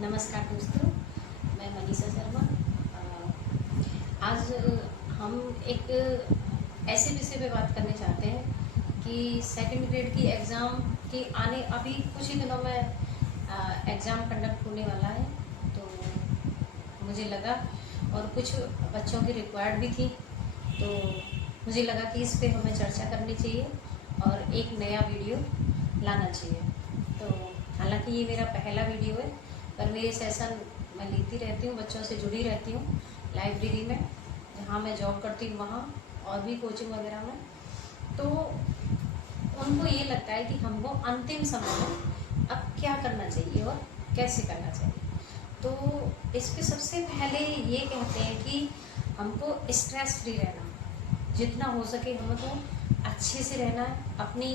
नमस्कार दोस्तों, मैं मनीषा शर्मा। आज हम एक ऐसे विषय पे बात करने चाहते हैं कि सेकंड ग्रेड की एग्ज़ाम की आने अभी कुछ ही दिनों में एग्ज़ाम कंडक्ट होने वाला है। तो मुझे लगा और कुछ बच्चों की रिक्वायर्ड भी थी, तो मुझे लगा कि इस पे हमें चर्चा करनी चाहिए और एक नया वीडियो लाना चाहिए। तो हालांकि ये मेरा पहला वीडियो है, पर मेरे सेशन मैं लेती रहती हूँ, बच्चों से जुड़ी रहती हूँ लाइब्रेरी में, जहाँ मैं जॉब करती हूँ वहाँ, और भी कोचिंग वगैरह में। तो उनको ये लगता है कि हमको अंतिम समय में अब क्या करना चाहिए और कैसे करना चाहिए। तो इस पे सबसे पहले ये कहते हैं कि हमको स्ट्रेस फ्री रहना, जितना हो सके हमको अच्छे से रहना है। अपनी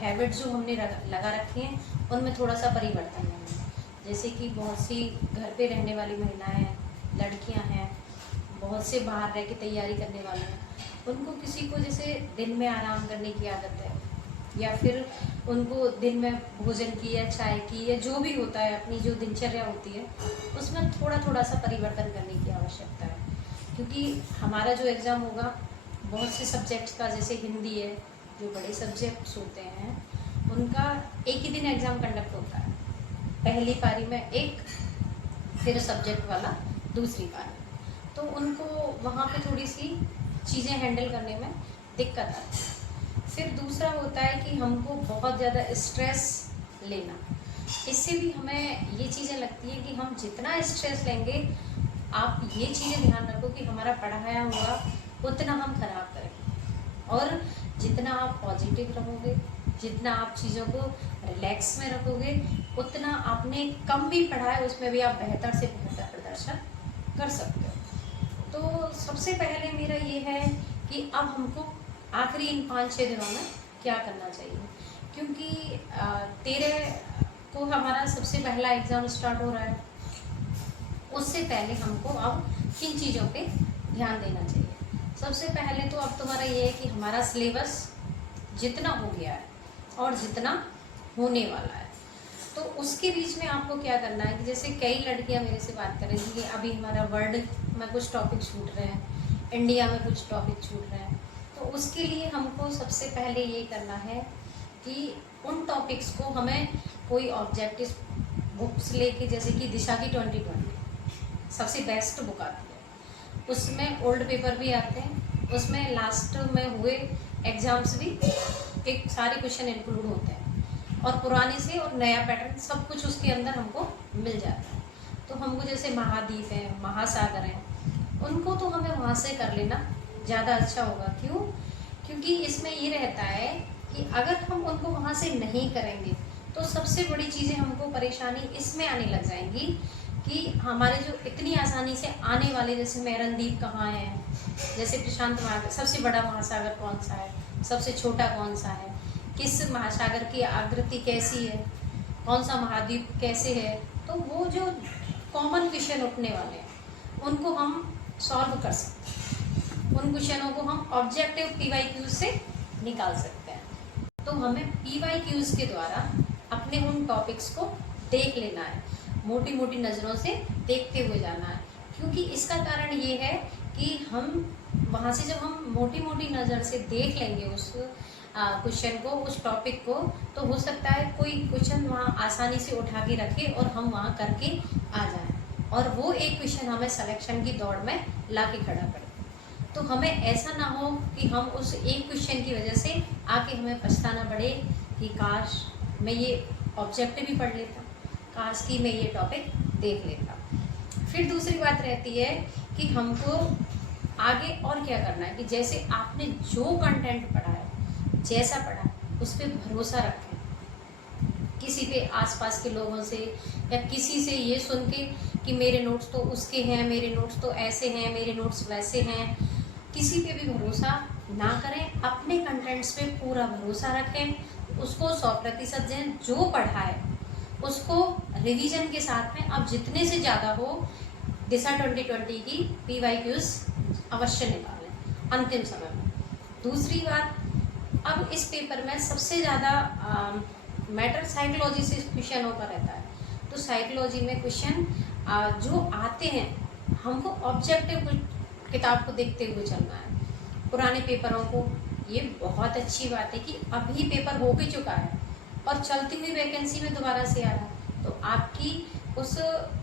हैबिट जो हमने लगा रखी हैं उनमें थोड़ा सा परिवर्तन लाना है। जैसे कि बहुत सी घर पे रहने वाली महिलाएं हैं, लड़कियां हैं, बहुत से बाहर रह के तैयारी करने वाले हैं, उनको किसी को जैसे दिन में आराम करने की आदत है, या फिर उनको दिन में भोजन की या चाय की या जो भी होता है अपनी जो दिनचर्या होती है उसमें थोड़ा थोड़ा सा परिवर्तन करने की आवश्यकता है। क्योंकि हमारा जो एग्ज़ाम होगा बहुत से सब्जेक्ट्स का, जैसे हिंदी है, जो बड़े सब्जेक्ट्स होते हैं उनका एक ही दिन एग्ज़ाम कंडक्ट होता है। पहली पारी में एक, फिर सब्जेक्ट वाला दूसरी पारी। तो उनको वहाँ पे थोड़ी सी चीज़ें हैंडल करने में दिक्कत आती है। फिर दूसरा होता है कि हमको बहुत ज़्यादा स्ट्रेस लेना, इससे भी हमें ये चीज़ें लगती है कि हम जितना स्ट्रेस लेंगे, आप ये चीज़ें ध्यान रखो कि हमारा पढ़ाया हुआ उतना हम खराब करेंगे। और जितना आप पॉजिटिव रहोगे, जितना आप चीज़ों को रिलैक्स में रखोगे, उतना आपने कम भी पढ़ा है उसमें भी आप बेहतर से बेहतर प्रदर्शन कर सकते हो। तो सबसे पहले मेरा ये है कि अब हमको आखिरी इन 5-6 दिनों में क्या करना चाहिए। क्योंकि 13 को हमारा सबसे पहला एग्ज़ाम स्टार्ट हो रहा है। उससे पहले हमको अब किन चीज़ों पे ध्यान देना चाहिए। सबसे पहले तो अब तुम्हारा ये है कि हमारा सिलेबस जितना हो गया है और जितना होने वाला है, तो उसके बीच में आपको क्या करना है कि जैसे कई लड़कियां मेरे से बात कर रही थी कि अभी हमारा वर्ल्ड में कुछ टॉपिक छूट रहे हैं, इंडिया में कुछ टॉपिक छूट रहे हैं। तो उसके लिए हमको सबसे पहले ये करना है कि उन टॉपिक्स को हमें कोई ऑब्जेक्टिव बुक्स लेके, जैसे कि दिशा की 2020 सबसे बेस्ट बुक आती है, उसमें ओल्ड पेपर भी आते हैं, उसमें लास्ट में हुए एग्जाम्स भी के सारे क्वेश्चन इंक्लूड होते हैं, और पुराने से और नया पैटर्न सब कुछ उसके अंदर हमको मिल जाता है। तो हमको जैसे महाद्वीप हैं, महासागर हैं, उनको तो हमें वहाँ से कर लेना ज़्यादा अच्छा होगा। क्यों? क्योंकि इसमें ये रहता है कि अगर हम उनको वहाँ से नहीं करेंगे तो सबसे बड़ी चीज़ें हमको परेशानी इसमें आने लग जाएंगी कि हमारे जो इतनी आसानी से आने वाले, जैसे मैरन द्वीप कहाँ है, जैसे प्रशांत महासागर, सबसे बड़ा महासागर कौन सा है, सबसे छोटा कौन सा है, किस महासागर की आकृति कैसी है, कौन सा महाद्वीप कैसे है, तो वो जो कॉमन क्वेश्चन उठने वाले हैं उनको हम सॉल्व कर सकते हैं। उन क्वेश्चनों को हम ऑब्जेक्टिव PYQs से निकाल सकते हैं। तो हमें PYQs के द्वारा अपने उन टॉपिक्स को देख लेना है, मोटी मोटी नज़रों से देखते हुए जाना है। क्योंकि इसका कारण ये है कि हम वहाँ से जब हम मोटी मोटी नज़र से देख लेंगे उस क्वेश्चन को, उस टॉपिक को, तो हो सकता है कोई क्वेश्चन वहाँ आसानी से उठा के रखे और हम वहाँ करके आ जाएं, और वो एक क्वेश्चन हमें सिलेक्शन की दौड़ में ला के खड़ा करे। तो हमें ऐसा ना हो कि हम उस एक क्वेश्चन की वजह से आके हमें पछताना पड़े कि काश मैं ये ऑब्जेक्टिव भी पढ़ लेता, काश कि मैं ये टॉपिक देख लेता। फिर दूसरी बात रहती है कि हमको आगे और क्या करना है कि जैसे आपने जो कंटेंट पढ़ा है, जैसा पढ़ा, उस पर भरोसा रखें। किसी पे आसपास के लोगों से या किसी से ये सुन के कि मेरे नोट्स तो उसके हैं, मेरे नोट्स तो ऐसे हैं, मेरे नोट्स वैसे हैं, किसी पे भी भरोसा ना करें। अपने कंटेंट्स पे पूरा भरोसा रखें, उसको 100% दें। जो पढ़ा है उसको रिवीजन के साथ में अब जितने से ज़्यादा हो दिशा 2020 की PYQs अवश्य निकालें अंतिम समय में। दूसरी बात, अब इस पेपर में सबसे ज़्यादा मैटर साइकोलॉजी से क्वेश्चनों का रहता है। तो साइकोलॉजी में क्वेश्चन जो आते हैं, हमको ऑब्जेक्टिव किताब को देखते हुए चलना है। पुराने पेपरों को, ये बहुत अच्छी बात है कि अभी पेपर हो भी चुका है और चलती हुई वैकेंसी में दोबारा से आ रहा है, तो आपकी उस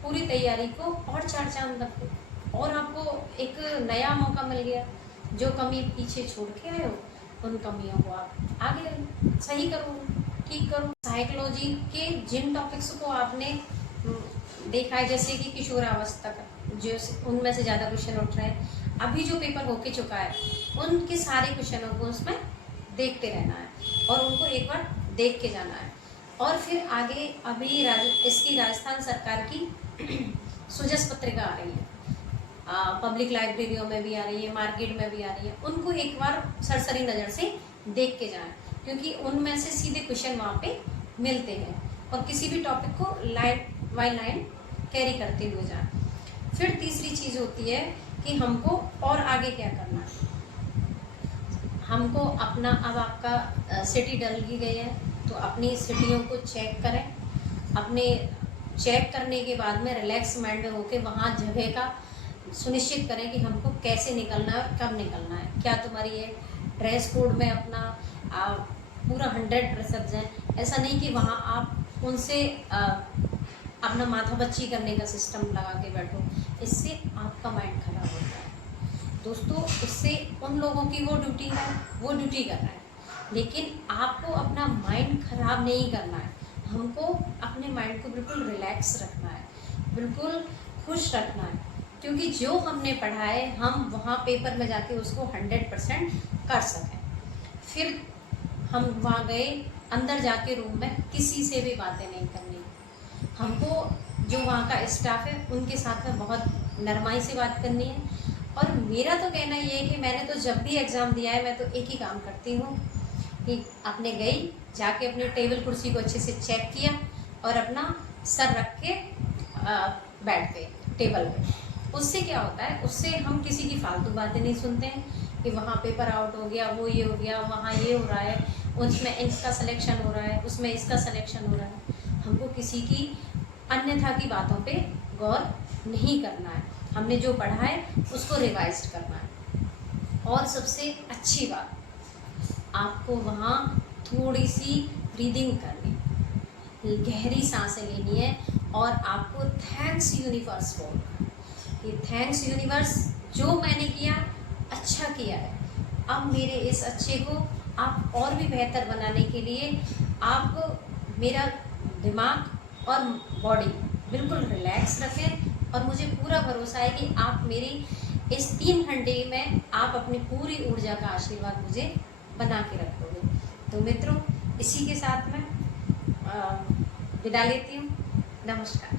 पूरी तैयारी को और चार चांद रखो और आपको एक नया मौका मिल गया। जो कमी पीछे छोड़ के आए हो उन कमियों को आप आगे सही करो, ठीक करो। साइकोलॉजी के जिन टॉपिक्स को आपने देखा है, जैसे कि किशोरावस्था का, जो उनमें से ज़्यादा क्वेश्चन उठ रहे हैं, अभी जो पेपर होके चुका है उनके सारे क्वेश्चनों को उसमें देखते रहना है और उनको एक बार देख के जाना है। और फिर आगे अभी इसकी राजस्थान सरकार की सुजस पत्रिका आ रही है, पब्लिक लाइब्रेरियों में भी आ रही है, मार्केट में भी आ रही है, उनको एक बार सरसरी नज़र से देख के जाएं, क्योंकि उनमें से सीधे क्वेश्चन वहाँ पे मिलते हैं और किसी भी टॉपिक को लाइन बाय लाइन कैरी करते हुए जाएं। फिर तीसरी चीज़ होती है कि हमको और आगे क्या करना है। हमको अपना, अब आपका सिटी डल ही गई है तो अपनी सिटियों को चेक करें। अपने चेक करने के बाद में रिलैक्स माइंड में होकर वहाँ जगह का सुनिश्चित करें कि हमको कैसे निकलना है और कब निकलना है। क्या तुम्हारी ये ड्रेस कोड में अपना पूरा 100% है, ऐसा नहीं कि वहाँ आप उनसे अपना माथा बच्ची करने का सिस्टम लगा के बैठो, इससे आपका माइंड खराब होता है। दोस्तों, इससे उन लोगों की वो ड्यूटी है, वो ड्यूटी कर रहा है, लेकिन आपको अपना माइंड खराब नहीं करना है। हमको अपने माइंड को बिल्कुल रिलैक्स रखना है, बिल्कुल खुश रखना है, क्योंकि जो हमने पढ़ा है हम वहाँ पेपर में जाके उसको 100% कर सकें। फिर हम वहाँ गए, अंदर जाके रूम में किसी से भी बातें नहीं करनी। हमको जो वहाँ का स्टाफ है उनके साथ में बहुत नरमाई से बात करनी है। और मेरा तो कहना ये है कि मैंने तो जब भी एग्ज़ाम दिया है, मैं तो एक ही काम करती हूँ कि अपने गई, जाके अपने टेबल कुर्सी को अच्छे से चेक किया और अपना सर रख के बैठ गए टेबल पे। उससे क्या होता है, उससे हम किसी की फालतू बातें नहीं सुनते हैं कि वहाँ पेपर आउट हो गया, वो ये हो गया, वहाँ ये हो रहा है, उसमें इसका सिलेक्शन हो रहा है, उसमें इसका सिलेक्शन हो रहा है। हमको किसी की अन्यथा की बातों पे गौर नहीं करना है। हमने जो पढ़ा है उसको रिवाइज करना है। और सबसे अच्छी बात, आपको वहाँ थोड़ी सी ब्रीदिंग करनी, गहरी सांसें लेनी है और आपको थैंक्स यूनिवर्स बोलना है कि थैंक्स यूनिवर्स, जो मैंने किया अच्छा किया है, अब मेरे इस अच्छे को आप और भी बेहतर बनाने के लिए आप मेरा दिमाग और बॉडी बिल्कुल रिलैक्स रखें। और मुझे पूरा भरोसा है कि आप मेरी इस 3 घंटे में आप अपनी पूरी ऊर्जा का आशीर्वाद मुझे बना के रखोगे। तो मित्रों, इसी के साथ मैं विदा लेती हूँ। नमस्कार।